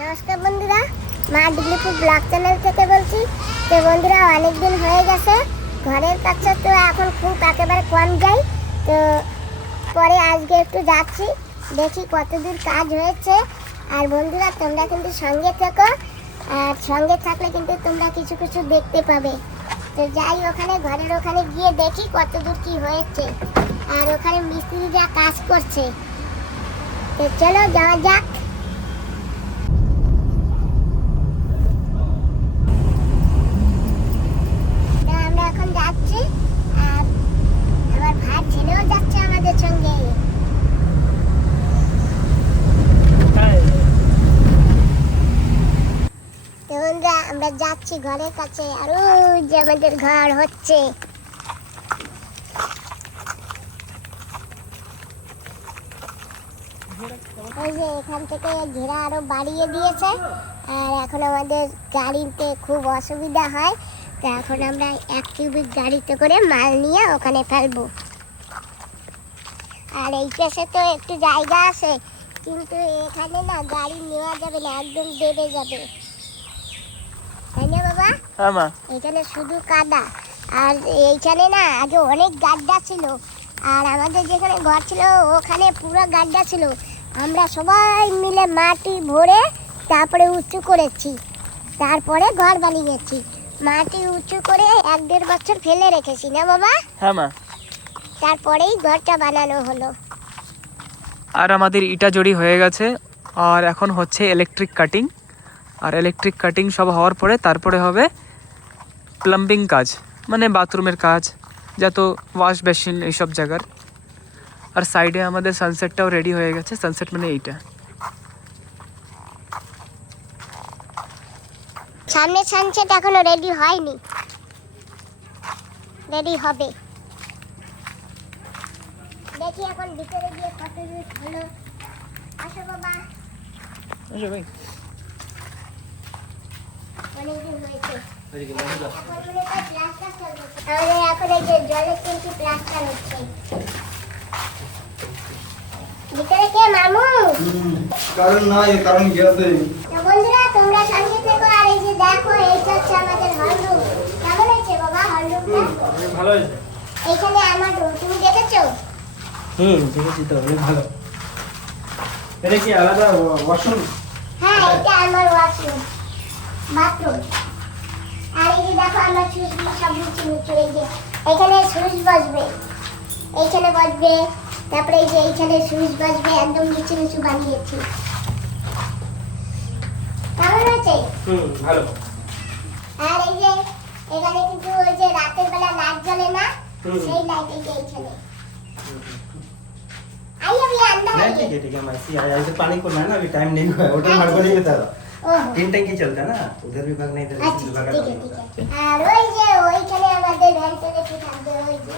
নমস্কার বন্ধুরা, মা ডিগ্লিপুর ব্লগ চ্যানেল থেকে বলছি। তো বন্ধুরা, অনেক দিন হয়ে গেছে ঘরের কাছে, তো এখন খুব একেবারে কম যাই। তো পরে আজকে একটু যাচ্ছি, দেখি কতদূর কাজ হয়েছে। আর বন্ধুরা, তোমরা কিন্তু সঙ্গে থেকো, আর সঙ্গে থাকলে কিন্তু তোমরা কিছু কিছু দেখতে পাবে। তো যাই ওখানে, ঘরের ওখানে গিয়ে দেখি কতদূর কি হয়েছে, আর ওখানে মিস্ত্রিরা কাজ করছে। তো চলো যাওয়া যাক। আমরা এখন যাচ্ছি, আর আমার ভাই ছেলেও যাচ্ছে আমাদের সঙ্গে। তো বন্ধুরা, আমরা যাচ্ছি ঘরের কাছে, আর ওই যে আমাদের ঘর হচ্ছে। এই যে এখান থেকে ঘেরা আরো বাড়িয়ে দিয়েছে, আর এখন আমাদের গাড়িতে খুব অসুবিধা হয়। তো এখন আমরা 1 কিউবিক গাড়িতে করে মাল নিয়ে ওখানে ফেলবো। আর এই পাশে তো একটু জায়গা আছে, কিন্তু এখানে না গাড়ি নেওয়া যাবে না, একদম দেবে যাবে, তাই না বাবা? হ্যাঁ মা। এখানে শুধু কাদা, আর এইখানে না আগে অনেক গাড্ডা ছিল, আর আমাদের যেখানে ঘর ছিল ওখানে পুরো গাড্ডা ছিল। আমরা সবাই মিলে মাটি ভরে তারপরে উঁচু করেছি, তারপরে ঘর বানিয়েছি। মাটি উঁচু করে 1-1.5 বছর ফেলে রেখেছি, না বাবা? হ্যাঁ মা। তারপরেই ঘরটা বানানো হলো। আর আমাদের ইটা জড়ি হয়ে গেছে, আর এখন হচ্ছে ইলেকট্রিক কাটিং। আর ইলেকট্রিক কাটিং সব হওয়ার পরে তারপরে হবে প্লাম্বিং কাজ, মানে বাথরুমের কাজ, যত ওয়াশ বেসিন এইসব জায়গার। আর সাইডে আমাদের সানসেটটাও রেডি হয়ে গেছে। সানসেট মানে এইটা। সামনে সানসেট এখনো রেডি হয়নি, রেডি হবে। দেখি এখন ভিতরে গিয়ে কত দূর হলো। আসো বাবা, আচ্ছা ভাই। অনেকদিন হয়েছে। আমাদের এখন এই যে জলের ট্যাঙ্কি প্লাস্টার হচ্ছে। ভিতরে কে মামু? কারণ নয়, কারণ গেছে। তো বন্ধুরা, তোমরা সঙ্গে থেকো। আর এই যে দেখো, এইটা হচ্ছে আমাদের হলরুম। কেমন হয়েছে বাবা হলরুমটা? ভালো হয়েছে। এইখানে আমার রুম, তুমি দেখেছো? দেখেছি তো, অনেক ভালো। এটা কি আলাদা ওয়াশরুম? হ্যাঁ, এটা আমার ওয়াশরুম, বাথরুম। আর এই যে দেখো, আমার সুইচগুলো সব নিচে নিচে। এই যে এখানে সুইচ বসবে, এইখানে বসবে, তারপরে এই যে এইখানে সুইচ বসবে, একদম নিচে নিচে বানিয়েছি। কেমন হয়েছে? ভালো। আর এই যে এখানে কিন্তু ওই যে রাতের বেলা লাইট জ্বলে না, সেই লাইট এই যে এইখানে। आइए भैया अंदर नहीं आइए। ठीक है मैं सी आया। ऐसे पानी को ना अभी टाइम नहीं हुआ है, होटल मार्को नहीं बता रहा। ओहो, 3 टंकी चलता है ना, उधर भी भागना इधर আচ্ছা भी भागना। ঠিক আছে ঠিক আছে। আর ওই যে ওইখানে আমাদের ভেন্টিলেটর থাকবে, ওই যে।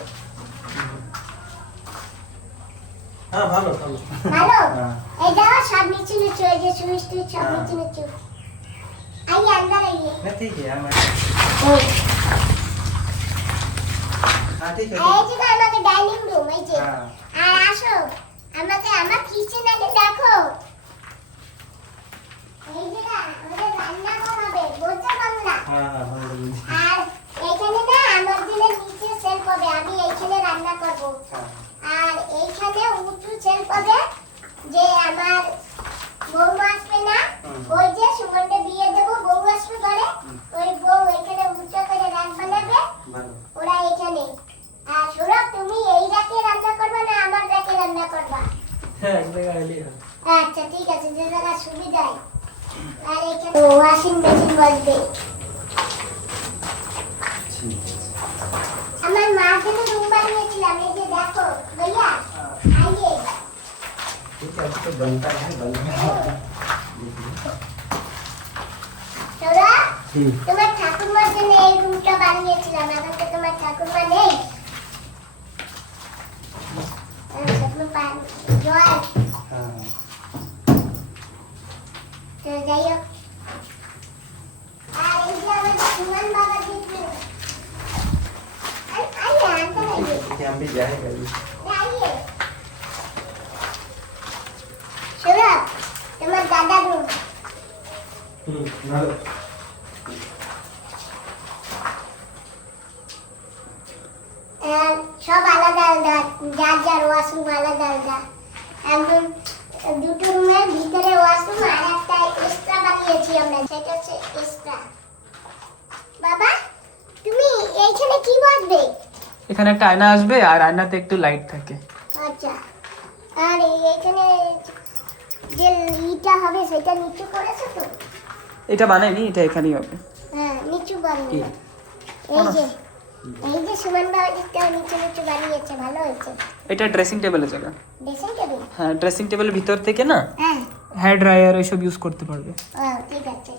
हां ভালো ভালো। ভালো? हां এই দেখো সব নিচে নিচে, ওই যে সুইচ টুইচ সব হ্যাঁ। নিচে নিচে। आइए अंदर आइए। नहीं ठीक है हम। ওই हां ठीक है। এই যে আমাদের ডাইনিং রুম, এই যে। हां আর আসো, আমার কিচেন আগে দেখো। এই যে না আমাদের রান্নাঘর হবে, বোঝা বাংলা। हां हां আর এইখানে না আমার দিনের নিচে সেলফ হবে, আমি এইখানে রান্না করব। আর এইখানে উঁচু সেলফ হবে, যে আমার বউ আসবে না, ওই যে সুমনকে বিয়ে দেবো, বউ আসবে ঘরে, ওই বউ এখানে উঁচু করে রাত বানাবে, ভালো। ওরা এখানে। আর শোনো, তুমি এই রাতে রান্না করবে না আমার রাতে রান্না করবা? হ্যাঁ এক জায়গা এলি। আচ্ছা ঠিক আছে, যে জায়গা সুবিধায়। আর এখানে ওয়াশিং মেশিন বসবে। আমার মার জন্য রুম বানিয়েছিলাম, এই যে দেখো भैया, आइए। ठीक है तो बनता है তোরা ठीक। তোমার ঠাকুরমার জন্য এই রুমটা বানিয়েছিলাম, এখন তো তোমার ঠাকুরমা নেই। ঠাকুরমা জয়। हां তো যাই হোক, আর এই যে আমাদের সুমন বাবা দিদি। आइए अंदर आइए। ठीक है हम भी जाएंगे अभी। आइए। শোনো, তোমার দাদা রুম। ভালো। সব আলাদা আলাদা, যার যার ওয়াশরুম আলাদা আলাদা। একদম দুটো রুমের ভিতরে ওয়াশরুম আর একটা এক্সট্রা বানিয়েছি আমরা, সেটা হচ্ছে এক্সট্রা। বাবা তুমি এইখানে কি বসবে? এখানে একটা আয়না আসবে আর আয়নাতে একটু লাইট থাকে। আচ্ছা, আর এইখানে যে ইটা হবে সেটা নিচু করেছো তো? এটা বানাইনি, এটা এখানেই হবে। হ্যাঁ নিচু বানিয়ে কি? এই যে সুমন বাবাজিটা নিচু নিচু বানিয়েছে, ভালো হয়েছে। এটা ড্রেসিং টেবিলের জায়গা। Dressing table? হ্যাঁ, ড্রেসিং টেবিলের ভিতর থেকে না হ্যাঁ। হেয়ার ড্রায়ার ওইসব ইউজ করতে পারবে। ও ঠিক আছে।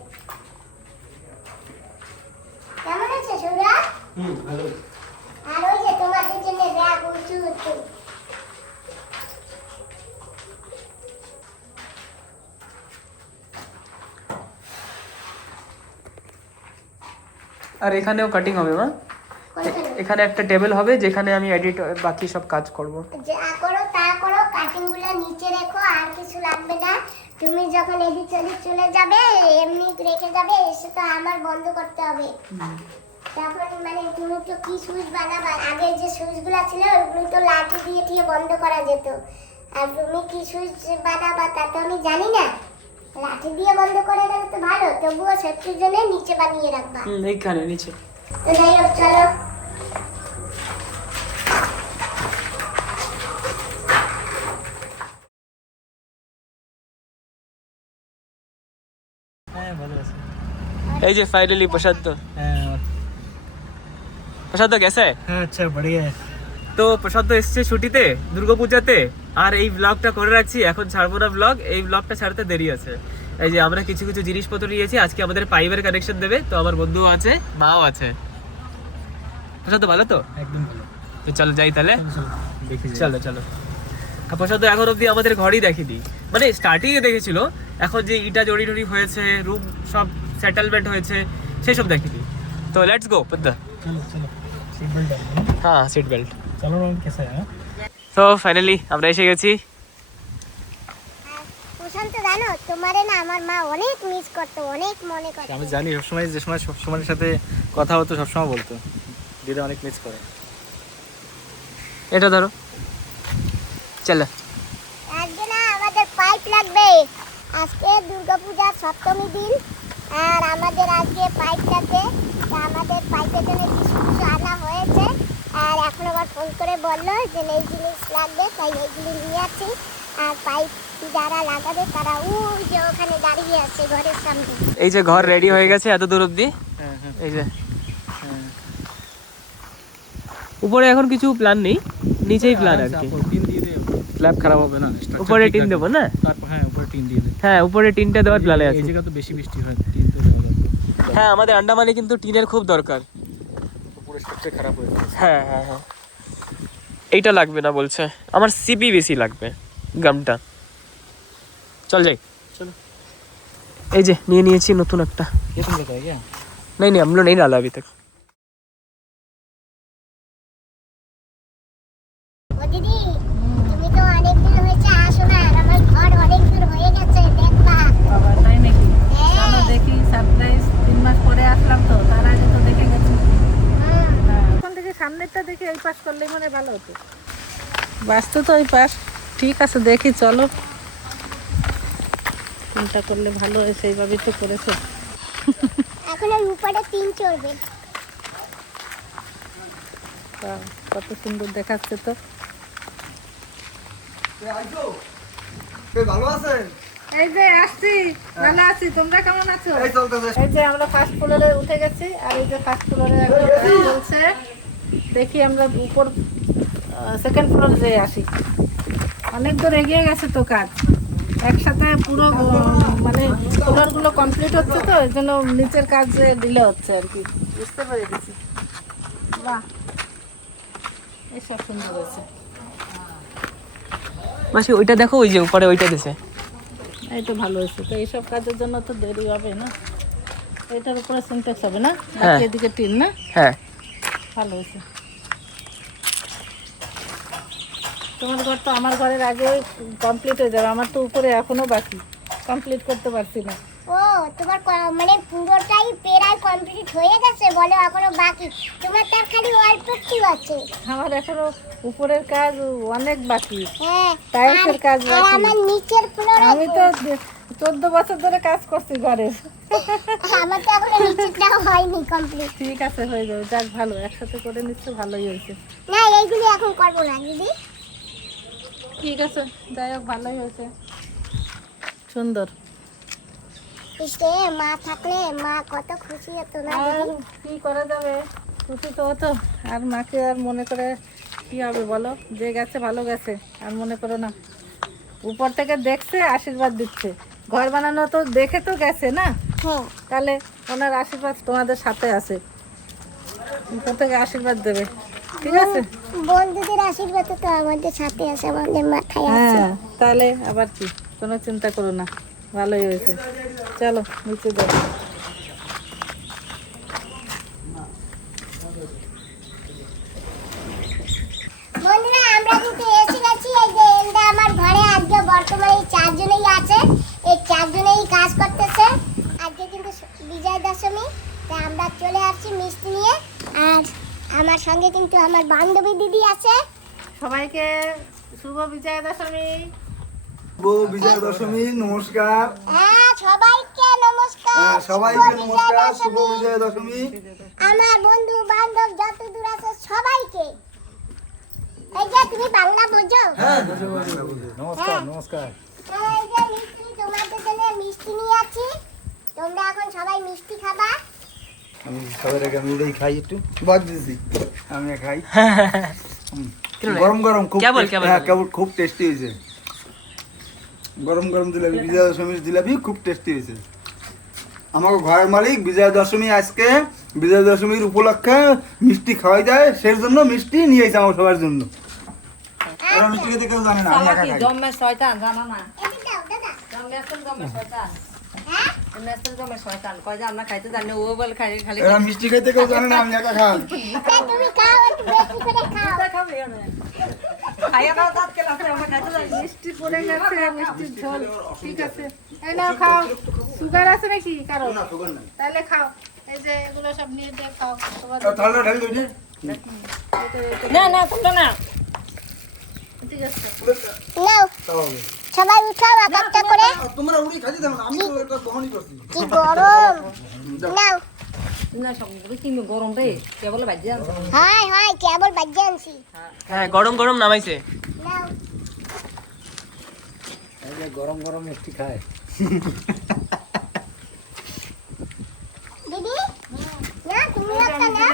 কেমন আছে সুরা? ভালো। আর ওই যে তোমাদের জন্য ব্যাগ উঁচু উঁচু। আর এখানেও কাটিং হবে মা। কোনখানে? এখানে একটা টেবিল হবে যেখানে আমি এডিট বাকি সব কাজ করব। যা করো তা করো, কাটিং গুলো নিচে রেখো, আর কিছু লাগবে না। তুমি যখন এদিক ওদিক চলে যাবে এমনি রেখে যাবে, এসে তো আমার বন্ধ করতে হবে। তখন মানে তুমি তো কি সুইচ বানাবা? আগে যে সুইচগুলো ছিল ওগুলো তো লাঠি দিয়ে দিয়ে বন্ধ করা যেত, আর তুমি কি সুইচ বানাবা তা তো আমি জানি না। লাঠি দিয়ে বন্ধ করে গেলে তো ভালো, তবুও সেফটির জন্য নিচে বানিয়ে রাখবা। এইখানে নিচে। তো যাই হোক চলো। হ্যাঁ ভালো আছে। এই যে ফাইনালি প্রসাদ। হ্যাঁ প্রসাদ গেছে। হ্যাঁ আচ্ছা বড়িয়া। তো প্রসাদ এসছে ছুটিতে দুর্গাপূজাতে, আর এই ব্লগটা করে রাখছি, এখন ছাড়বো না ব্লগ, এই ব্লগটা ছাড়তে দেরি আছে। এই যে আমরা কিছু কিছু জিনিসপত্র নিয়েছি, আজকে আমাদের পাইপের কানেকশন দেবে, তো আমার বন্ধু আছে, মাও আছে। প্রসাদ ভালো তো? একদম ভালো। তো চলো যাই তাহলে। দেখি চলো চলো। প্রসাদ এখন অব্দি আমাদের ঘরই দেখেনি, মানে স্টার্টিং এ দেখেছিল, এখন যে ইটা জড়ি টড়ি হয়েছে, রুম সব সেটেলমেন্ট হয়েছে, সেসব দেখিনি। তো লেটস গো পদ্দা। চলো চলো। সিট বেল্ট ডালো। হ্যাঁ সিট বেল্ট। চলো রং कैसा है? তো ফাইনালি আমরা এসে গেছি। প্রশান্ত জানো তোমারে না আমার মা অনেক মিস করতো, অনেক মনে করতো। আমি জানি সবসময় যে সময় সবসময়ের সাথে কথা হতো সবসময় বলতো দিদা অনেক মিস করে। এটা ধরো, চলো। আজকে না আমাদের পাইপ লাগবে, আজকে দুর্গাপূজার সপ্তমী দিন, আর আমাদের আজকে পাইপ লাগবে। তা আমাদের পাইপের জন্য কিছু কিছু আনা হয়েছে, আর এখন আবার ফোন করে বললো যে এই জিনিস লাগবে, তাই এইগুলি নিয়ে আছি। আর পাইপ যারা লাগাবে তারা ওই যে ওখানে দাঁড়িয়ে আছে ঘরের সামনে। এই যে ঘর রেডি হয়ে গেছে এত দূর অব্দি। হ্যাঁ হ্যাঁ এই যে উপরে এখন কিছু প্ল্যান নেই, নিচেই প্ল্যান আর কি। টিন দিয়ে দে, স্ল্যাব খারাপ হবে না। উপরে টিন দেবো না? তারপর হ্যাঁ উপরে টিন দিয়ে দে। হ্যাঁ উপরে টিনটা দেওয়ার প্ল্যানে এই আছে। জায়গা তো বেশি বৃষ্টি হয়, টিন তো দেওয়া দরকার। হ্যাঁ আমাদের আন্ডামানে কিন্তু টিনের খুব দরকার। পুরো স্ট্রাকচার খারাপ হয়ে যাচ্ছে। হ্যাঁ হ্যাঁ হ্যাঁ, এইটা লাগবে না বলছে, আমার সিপি বেশি লাগবে, গামটা। চল যাই। চলো। এই যে নিয়ে নিয়েছি নতুন একটা। ये तुम लेकर आए क्या? नहीं नहीं हम लोग नहीं डाला अभी तक। ও দিদি তুমি তো অনেক দিন হয়েছে আসো না, আর আমার ঘর অনেক দূর হয়ে গেছে দেখবা। বাবা তাই নাকি? হ্যাঁ। চলো দেখি, সারপ্রাইজ। 3 মাস পরে আসলাম তো, তার আগে তো দেখে গেছি। হুম। এখন থেকে সামনেরটা দেখে এই পাশ করলেই মনে হয় ভালো হতো। বাস্তু তো ওই পাশ, ঠিক আছে দেখি চলো কোনটা করলে ভালো হয়, সেইভাবেই তো করেছে। এখন ওই উপরে টিন চড়বে। বাহ, কত সুন্দর দেখাচ্ছে তো। ভালো আছেন? এই যে আসছি, ভালো আছি, তোমরা কেমন আছো? এই চলতেছে। এই যে আমরা ফার্স্ট ফ্লোরে উঠে গেছি, আর এই যে ফার্স্ট ফ্লোরে এখন কাজ চলছে। দেখি আমরা উপর সেকেন্ড ফ্লোরে যেয়ে আসি। অনেক দূর এগিয়ে গেছে তো কাজ, একসাথে পুরো মানে ফ্লোরগুলো কমপ্লিট হচ্ছে তো, এই জন্য নিচের কাজ ডিলে হচ্ছে আর কি, বুঝতে পেরে গেছি। বাহ, এসব সুন্দর হয়েছে। মাসি ওইটা দেখো, ওই যে উপরে ওইটা দিছে। এই তো ভালো হয়েছে, তো এইসব কাজের জন্য তো দেরি হবে না। এটার উপরে সিনটেক্স হবে না, বাকি এদিকে টিন না। হ্যাঁ ভালো হয়েছে। তোমার ঘর তো আমার ঘরের আগে কমপ্লিট হয়ে যাবে, আমার তো উপরে এখনো বাকি, কমপ্লিট করতে পারছি না। ও তোমার মানে পুরোটাই প্রায় কমপ্লিট হয়ে গেছে, বলো এখনো বাকি? তোমার তো আর খালি অল্প একটু আছে। আমার এখনো উপরের কাজ অনেক বাকি, হ্যাঁ, টাইলসের কাজ আর বাকি। আমার নিচের ফ্লোর আমি তো 14 বছর ধরে কাজ করছি ঘরে। আমার তো এখনো নিচেরটাও হয়নি কমপ্লিট। ঠিক আছে, হয়ে যাবে, যাক ভালো, একসাথে করে নিচ্ছে, ভালোই হয়েছে। না এইগুলো এখন করবো না দিদি। ঠিক আছে, যাই হোক, ভালোই হয়েছে, সুন্দর। ইসে মা থাকলে মা কত খুশি হতো না আর দিদি। কি করা যাবে, খুশি তো হতো। আর মাকে আর মনে করে কি হবে বলো, যে গেছে ভালো গেছে, আর মনে করো না। উপর থেকে দেখছে, আশীর্বাদ দিচ্ছে। ঘর বানানো তো দেখে তো গেছে না, হ্যাঁ, তাহলে ওনার আশীর্বাদ তোমাদের সাথে আছে, উপর থেকে আশীর্বাদ দেবে। ঠিক আছে, বন্ধুদের আশীর্বাদ তো আমাদের সাথে আছে, আমাদের মাথায় আছে। হ্যাঁ, তাহলে আবার কি, কোনো চিন্তা করো না, ভালোই হয়েছে। চলো নিচে যাও। বন্ধুরা আমরা কিন্তু এসে গেছি। এই যে এটা আমার ঘরে আজকে বর্তমানে এই 4 জনেই আছে, এই 4 জনেই কাজ করতেছে। আজকে কিন্তু বিজয় দশমী, তাই আমরা চলে আসছি মিষ্টি নিয়ে। আর আমার সঙ্গে কিন্তু আমার বান্ধবী দিদি আছে। সবাইকে শুভ বিজয়া দশমী। বিজয়া দশমী নমস্কার। হ্যাঁ, সবাইকে নমস্কার। হ্যাঁ, সবাইকে শুভ বিজয়া নমস্কার, শুভ দশমী। বিজয়া দশমী। আমার বন্ধু বান্ধব যত দূর আছে সবাইকে। এই যে তুমি বাংলা বোঝো? হ্যাঁ, নমস্কার, নমস্কার। এই যে মিষ্টি, তোমাদের জন্য মিষ্টি নিয়ে আছি। তোমরা এখন সবাই মিষ্টি খাবা। আমি সবার আগে আমি এটাই খাই, একটু বাদ দিয়েছি, আমি খাই। গরম গরম খুব কেবল, টেস্টি, কেবল, হ্যাঁ কেবল। কেবল খুব টেস্টি হয়েছে। গরম গরম জিলাপি, বিজয়া দশমীর জিলাপি খুব টেস্টি হয়েছে। আমাকে ঘরের মালিক বিজয়া দশমী আজকে বিজয়া দশমীর উপলক্ষে মিষ্টি খাওয়াই যায়, সেই জন্য মিষ্টি নিয়ে এসে আমার সবার জন্য। এরা মিষ্টি খেতে কেউ জানে না, আমি একা খাই। জন্মের শয়তান জানো না, এটা দাও দাদা। জন্মের শয়তান, হ্যাঁ, জন্মের শয়তান কয় যে আমরা খাইতে জানি, ও বলে খাই খালি এরা মিষ্টি খেতে কেউ জানে না, আমি একা খাই। এই তুমি খাও, একটু বেশি করে খাও। খাবে খাইয়া দাও, দাঁত কেলা আমরা খাইতে জানি। মিষ্টি পড়ে গেছে, মিষ্টির ঝোল। ঠিক আছে, এই নাও খাও। সুগার আছে নাকি কারো? না, সুগার নাই। তাহলে খাও। এই যে এগুলো সব নিয়ে দিয়ে খাও। তোমাদের থালা ঢালি দিবি? না না তোমরা না, ঠিক আছে। নাও, তাও হবে। সবাই উঠাও এক একটা করে। তোমরা উড়ি খাইতে দাও না, আমি তো এটা বহনই করছি। কি গরম। নাও। না সব কি গরম রে, কে বলে বাজি আনছো? হয় হয়, কেবল বাজে আনছি। হ্যাঁ, গরম গরম নামাইছে। নাও। গরম গরম মিষ্টি খায়। দিদি, না তুমি একটা নাও।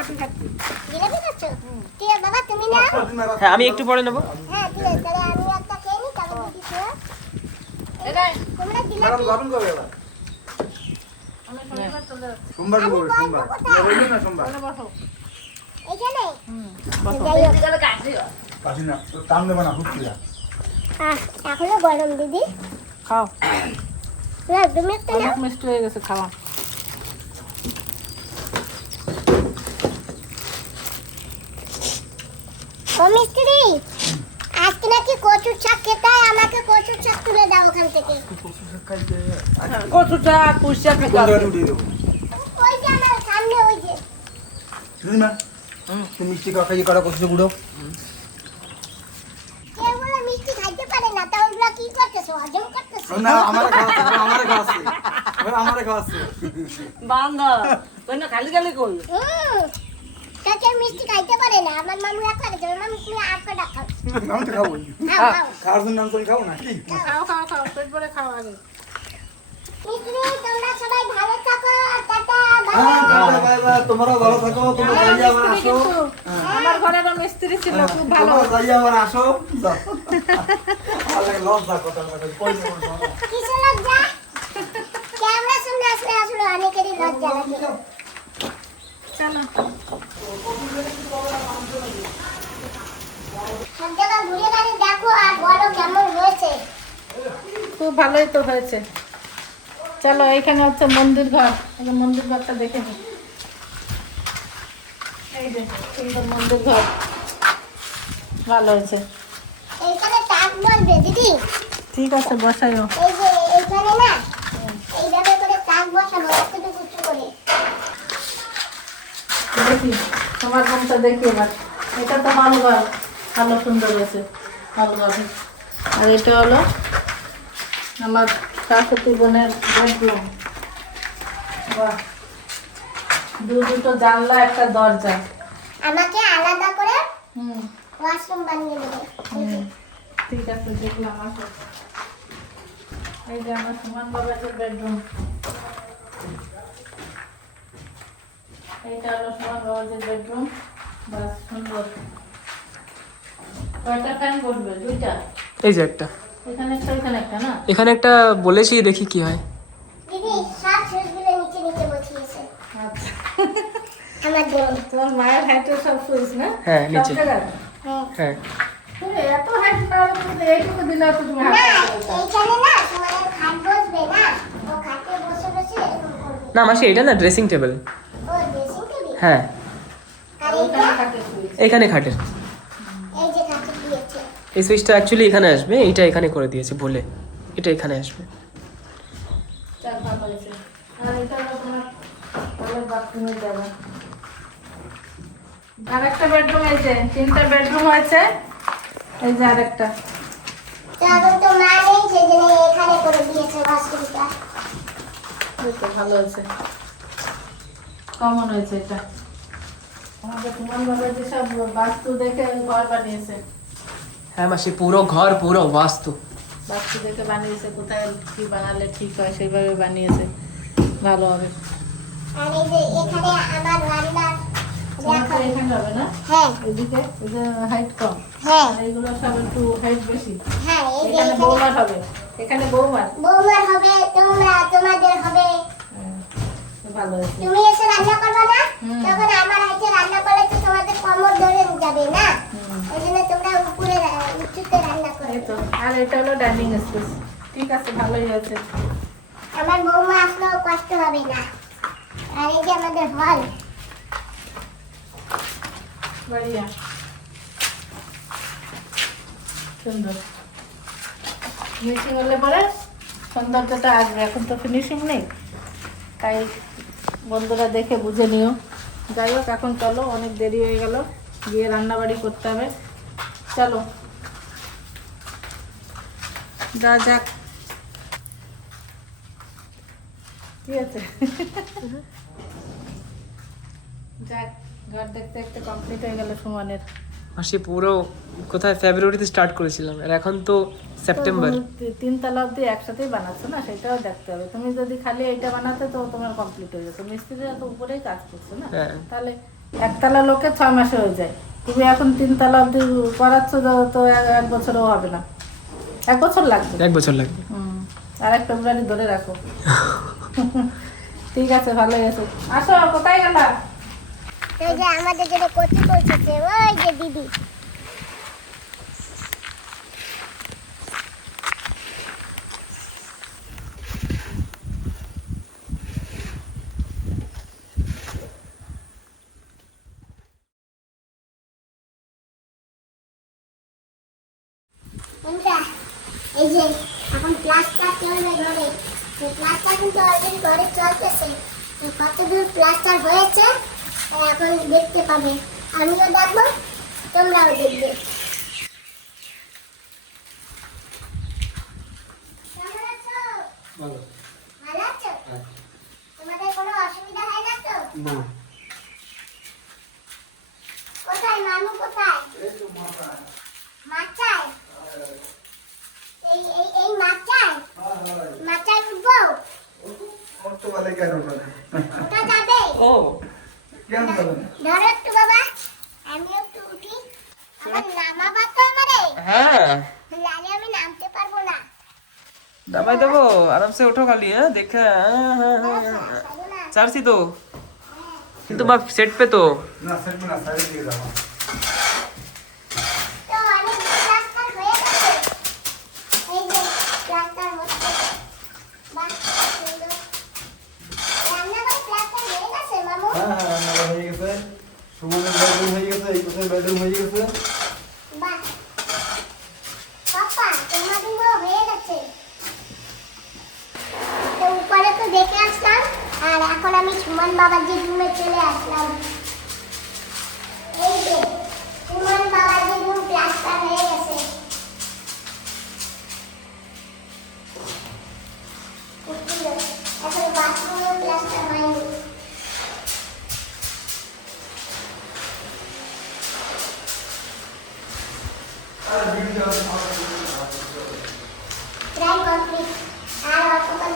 জিলাপি খাচ্ছো? ঠিক আছে বাবা, তুমি নাও। হ্যাঁ, আমি একটু পরে নেবো। হ্যাঁ, ঠিক আছে, তাহলে আমি একটা খেয়ে নিই, তারপর দিদি খেয়ে। তোমরা জিলাপি ম্যাডাম যাবেন কবে এবার? সোমবার কি করবে? সোমবার হইলো না সোমবার? এখানে? যাই হোক। কাশি না, টান দেবে না, হুটকিরা। এখনো গরম দিদি। খাও, না তুমি একটা নাও। অনেক মিষ্টি হয়ে গেছে, খাওয়া। ও মিস্ত্রি, আজকে নাকি কচুর শাক খেতে হয়, আমাকে কচুর শাক তুলে দাও ওখান থেকে। কচুটা কুশিয়া কোন জায়গায় উঠিয়ে দেবো? ওই যে আমার সামনে, ওই যে। দিদিমা, তুমি মিষ্টি কাকাই করা করছো গুঁড়ো? কেউ বলে মিষ্টি খাইতে পারে না, তা ওইগুলো কি করতেছো, হজম করতেছো? না, আমারে খাওয়াচ্ছে। আমারে খাওয়াচ্ছে। বান্ধব কই না খালি খালি কই তা কেউ মিষ্টি খাইতে পারে না, আমার মামু এক লাগে, মামু তুমি আর কটা খাও। আমি তো খাবোই। খাও খাও। খাওয়ার জন্য আমি করে খাবো না কি? খাও খাও খাও, পেট ভরে খাও আগে। মিস্ত্রি, তোমরা সবাই ভালো থাকো, টাটা, হ্যাঁ, বাই। বাই বাই, তোমরাও ভালো থাকো, তোমরা যাই আবার মিস্ত্রি আসো। কিন্তু আমার ঘরে একটা মিস্ত্রি ছিল, খুব ভালো। তোমরা যাই আবার আসো। যাও। আরে লজ্জা কথা বলে, কই নেবো না। কিসের লজ্জা? ক্যামেরার সামনে আসলে আসলে অনেকেরই লজ্জা লাগে। চলো, সব জায়গা ঘুরে দাঁড়িয়ে দেখো আর বলো কেমন হয়েছে। খুব ভালোই তো হয়েছে। চলো, এইখানে হচ্ছে মন্দির ঘর। এই যে মন্দির ঘরটা দেখে নিই। এই যে সুন্দর মন্দির ঘর, ভালো হয়েছে। এইখানে তাক বলবে দিদি। ঠিক আছে, বসাইও। এই যে এইখানে না এইভাবে করে আসি, তোমার রুমটা দেখি এবার। এটা তো হল ঘর, ভালো সুন্দর হয়েছে হল ঘরে। আর এটা হলো আমার শাশুড়ি বোনের বেডরুম। বাহ, দুটো জানলা, একটা দরজা। আমাকে আলাদা করে হুম ওয়াশরুম বানিয়ে দেবে। ঠিক আছে, দেখলাম। আসো, এই যে আমার সুমন বাবাজের বেডরুম। এইটা হলো সুমন বাবাজের বেডরুম। বাস, সুন্দর। কয়টা ফ্যান বসবে? দুইটা। এই যে একটা, এখানে একটা, এখানে একটা না? এখানে একটা বলেছি, দেখি কি হয়। দিদি সব সুইচগুলো নিচে নিচে বসিয়েছে আচ্ছা, আমার জন্য। তোমার মায়ের হাইটের সব সুইচ না? হ্যাঁ, সব নিচে। জায়গায়? হ্যাঁ। হ্যাঁ, তুমি এত হাইট না হলে তুমি এইটুকু দিলে তো তুমি না, হাত দিতে পারো। এইখানে না তোমার খাট বসবে না, ও খাটে বসে বসে এরকম করবে। না মাসি, এটা না ড্রেসিং টেবিল। ও ড্রেসিং টেবিল। হ্যাঁ, আর ওইখানে এইটা থাকে সুইচ। এখানে খাটের এই যে খাটে দিয়েছে। এই সুইচটা অ্যাকচুয়ালি এখানে আসবে, এইটা এখানে করে দিয়েছে বলে, এটা এখানে আসবে। চার ভালো হয়েছে। আর এটা হলো তোমার টয়লেট বাথরুমের জায়গা। আর একটা বেডরুম, এই যে 3টা বেডরুম আছে। এই যে আরেকটা। তো এখন তো মা নেই, সেজন্য এখানে করে দিয়েছে ওয়াশরুমটা। এই তো ভালো হয়েছে, কমন হয়েছে এটা। আমাদের তোমার বাবা যে সব বাস্তু দেখে ঘর বানিয়েছে, হ্যাঁ মাসি, পুরো ঘর পুরো বাস্তু। বাস্তু দেখে বানিয়েছে, কোথায় কি বানালে ঠিক হয় সেইভাবে বানিয়েছে, ভালো হবে। আর এই যে এখানে আমার রান্নার তোমার তো দেখো। এখানে হবে না? হ্যাঁ এদিকে এই যে হাইট কম, হ্যাঁ আর এইগুলো সব একটু হাইট বেশি। হ্যাঁ, এই যে এখানে এখানে বৌমার হবে, এখানে বৌমার। বৌমার হবে, তোমাদের হবে। হ্যাঁ, ভালো হয়েছে। তুমি এসে রান্না করবে না, হুম। তখন আমার হাতে রান্না করলে তো তোমাদের কোমর ধরে যাবে না। হুম। ওই জন্য তোমরা উপরে উঁচুতে রান্না এই করবে। তো, আর এটা হলো ডাইনিং স্পেস। ঠিক আছে, ভালোই হয়েছে। আমার বৌমা আসলেও কষ্ট হবে না। আর এই যে আমাদের হল। বাড়িয়া সুন্দর ফিনিশিং হলে পরে সৌন্দর্যটা আসবে। এখন তো ফিনিশিং নেই, তাই বন্ধুরা দেখে বুঝে নিও। যাই হোক, এখন চলো, অনেক দেরি হয়ে গেল, গিয়ে রান্নাবাড়ি করতে হবে। চলো যা যাক। ঠিক আছে, যাক, ঘর দেখতে দেখতে কমপ্লিট হয়ে গেল সুমনের। মাসি পুরো কোথায় ফেব্রুয়ারিতে স্টার্ট করেছিলাম, আর এখন তো সেপ্টেম্বর। 3 তলা অব্দি একসাথেই বানাচ্ছো না, সেটাও দেখতে হবে। তুমি যদি খালি এইটা বানাতে তো তোমার কমপ্লিট হয়ে যেত। মিস্ত্রিরা তো উপরেই কাজ করছে না, হ্যাঁ। তাহলে একতলা লোকে 6 মাসে হয়ে যায়। তুমি এখন 3 তলা অব্দি করাচ্ছ, তো 1 বছরও হবে না, 1 বছর লাগবে। 1 বছর লাগবে। আর 1 ফেব্রুয়ারি ধরে রাখো। ঠিক আছে, ভালোই আছে। আসো, কোথায় গেলা? এই যে আমাদের জন্য কচু করছে, ওই যে দিদি। এই যে এখন প্লাস্টার চলবে ঘরে, প্লাস্টার কিন্তু অলরেডি ঘরে চলতেছে। কত দূর প্লাস্টার হয়েছে এখন দেখতে পাবে, আমিও দেখবো, তোমরাও দেখবে। কেমন আছো? ভালো। ভালো আছো? তোমাদের কোনো অসুবিধা হয় না তো? না, কোথায় মামু, কোথায় মাচায়? এই মাচায় মাচায় উঠবো? কত বলে কেন করে? ওটা যাবে? ও কেন করে? ধরো একটু বাবা, আমি একটু উঠি। আমার নামাবা তো আমারে, হ্যাঁ, নালে আমি নামতে পারবো না। দাবাই দেবো, আরামসে ওঠো খালি। হ্যাঁ, দেখে পারবো না। চারছি তো, কিন্তু বা সেট পে তো। না, সেট না, সাইডের দিকে যাবো। তো অনেক প্লাস্টার হয়ে গেছে, এই যে প্লাস্টার হচ্ছে। বাহ, সুন্দর। রান্নাঘরে প্লাস্টার হয়ে গেছে মামু? হ্যাঁ হ্যাঁ, রান্নাঘর হয়ে গেছে, সুমনের বেডরুম হয়ে গেছে, এই কোথায় বেডরুম হয়ে গেছে। বাহ, পাপা তোমার রুমও হয়ে গেছে। তো উপরে তো দেখে আসলাম, আর এখন আমি সুমন বাবাজির রুমে চলে আসলাম।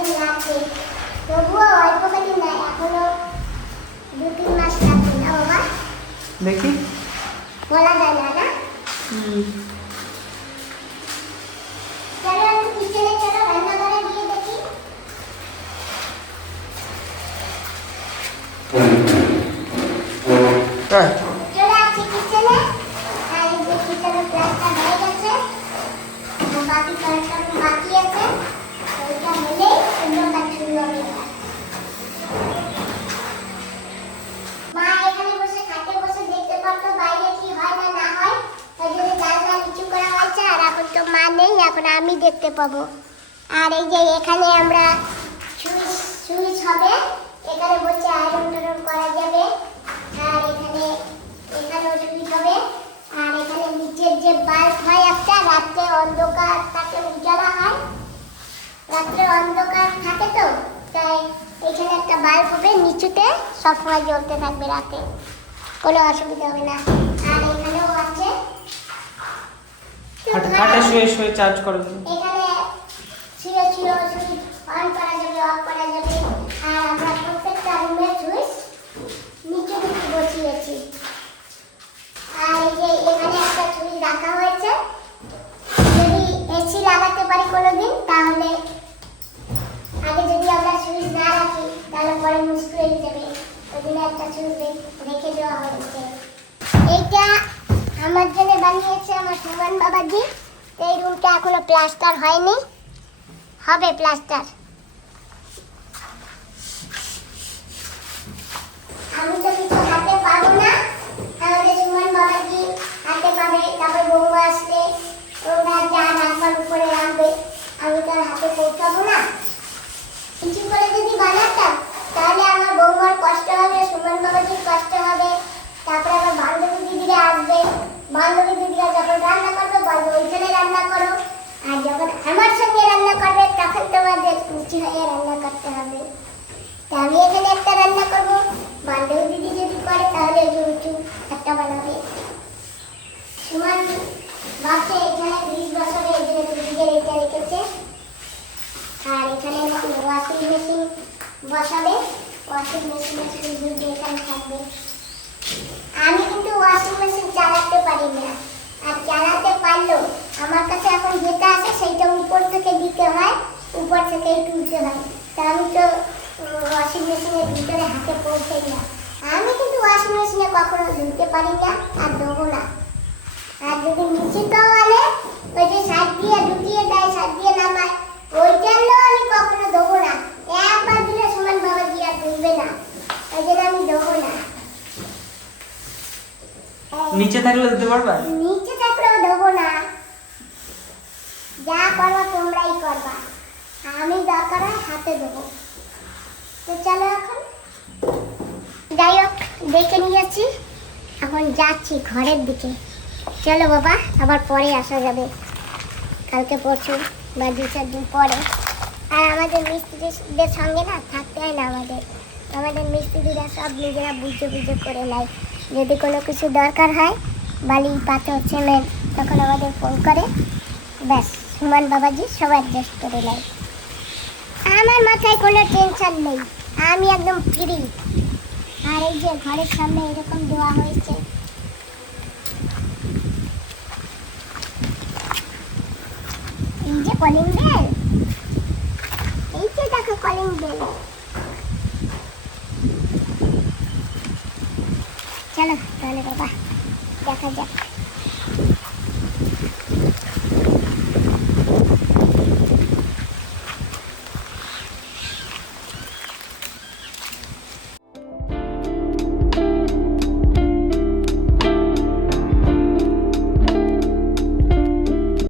কদিন লাগবে, তবুও অল্প কদিন না, এখনো 2-3 মাস লাগবে না বাবা? দেখি। বলা যায় না না? চলো একটু কিচেনে চলো, রান্নাঘরে গিয়ে দেখি। হ্যাঁ, চলে আসছি কিচেনে। আর এই যে কিচেনে প্লাস্টার হয়ে গেছে, আর বাকি প্লাস্টার বাকি আছে, ওইটা হলে সুন্দর কাজ শুরু হবে। মা এখানে বসে খাটে বসে দেখতে পারতো বাইরে কি হয় না না হয়, তাই জন্য জানলা নিচু করা হয়েছে। আর এখন তো মা নেই, এখন আমি দেখতে পাবো। আর এই যে এখানে আমরা সুইচ হবে, এখানে বসে আয়রন টায়রন করা যাবে। আর এখানেও সুইচ হবে। আর এখানে নিচের যে বাল্ব হয় একটা, রাত্রে অন্ধকার থাকলে উজালা হয়, রাত্রে অন্ধকার থাকে তো, তাই এখানে একটা বাল্ব হবে নিচুতে, সবসময় জ্বলতে থাকবে রাতে, কোনো অসুবিধা হবে না। আর এখানেও আছে, খাটে শুয়ে শুয়ে চার্জ করো। এখানে শুয়ে শুয়ে সুইচ অন করা যাবে, অফ করা যাবে। আর আমরা প্রত্যেকটা রুমের সুইচ নিচে নিচে বসিয়েছি। আর এই যে এখানে একটা সুইচ রাখা হয়েছে, যদি এসি লাগাতে পারি কোনোদিন, তাহলে আগে যদি আমরা সুইচ না রাখি তাহলে পরে মুশকিল হয়ে যাবে, ওই জন্য একটা সুইচ রেখে দেওয়া হয়েছে। এইটা আমার জন্য বানিয়েছে আমার সুমন বাবাজি। এই রুমটা এখনো প্লাস্টার হয়নি, হবে প্লাস্টার। আমি তো কিছু হাতে পাবো না, তাহলে সুমন বাবাজি হাতে পাবে। তারপর বৌমা আসলে ওরা যা রাখবার উপরে রাখবে, আমি তো আর হাতে পৌঁছাবো না। কিছু করে যদি বানাতাম তাহলে আমার বৌমার কষ্ট হবে, সুমন বাবাজির কষ্ট হবে। তারপরে আমার বান্ধবী দিদিরা আসবে, বান্ধবী দিদিরা যখন রান্না করবে বলবে ওইখানে রান্না করো। আর যখন আমার সঙ্গে রান্না করবে তখন তোমাদের নিচু হয়ে রান্না করতে হবে। তা আমি এখানে একটা রান্না করব, বান্ধবী দিদি যদি করে তাহলে উঁচু একটা বানাবে। সুমন ভাবছে এখানে ফ্রিজ বসাবে, এই জন্য ফ্রিজের এটা রেখেছে। আর এখানে ওয়াশিং মেশিন বসাবে, ওয়াশিং মেশিনের সুইচ এখানে থাকবে। আমি কিন্তু ওয়াশিং মেশিন চালাতে পারি না, আর চালাতে পারলেও আমার কাছে এখন যেটা আছে সেইটা উপর থেকে দিতে হয়, উপর থেকেই তুলতে হয়। তা আমি তো ওয়াশিং মেশিনের ভিতরে হাতে পৌঁছাই না। আমি কিন্তু ওয়াশিং মেশিনে কখনো ধুতে পারি না, আর দেবো না। আর যদি নিচে তাহলে ওই যে সাইড দিয়ে ঢুকিয়ে দেয়, সাইড দিয়ে নামায়, ওইটারও আমি কখনো দেবো না। একবার দিলে সুমন বাবাজি আর ধুবে না, ওই জন্য আমি দেবো না। নিচে থাকলে দিতে পারবা? নিচে থাকলেও দেবো না, যা করবা তোমরাই করবা, আমি দরকার হয় হাতে দেবো। তো চলো এখন যাই হোক দেখে নিয়েছি, এখন যাচ্ছি ঘরের দিকে। চলো বাবা, আবার পরে আসা যাবে, কালকে পরশু বা 2-4 দিন পরে। আর আমাদের মিস্ত্রিদের সঙ্গে না থাকতে হয় না, আমাদের মিস্ত্রিরা সব নিজেরা বুঝে বুঝে করে নেয়। যদি কোনো কিছু দরকার হয়, বালি পাথর সিমেন্ট, তখন আমাদের ফোন করে, ব্যাস সুমন বাবাজি সব অ্যাডজাস্ট করে নেয়। আমার মাথায় কোনো টেনশন নেই, আমি একদম ফ্রি। আর এই যে ঘরের সামনে এরকম দেওয়া হয়েছে, এই যে কলিং বেল, এই যে দেখো কলিং বেল। চলো তাহলে বাবা দেখা যাক।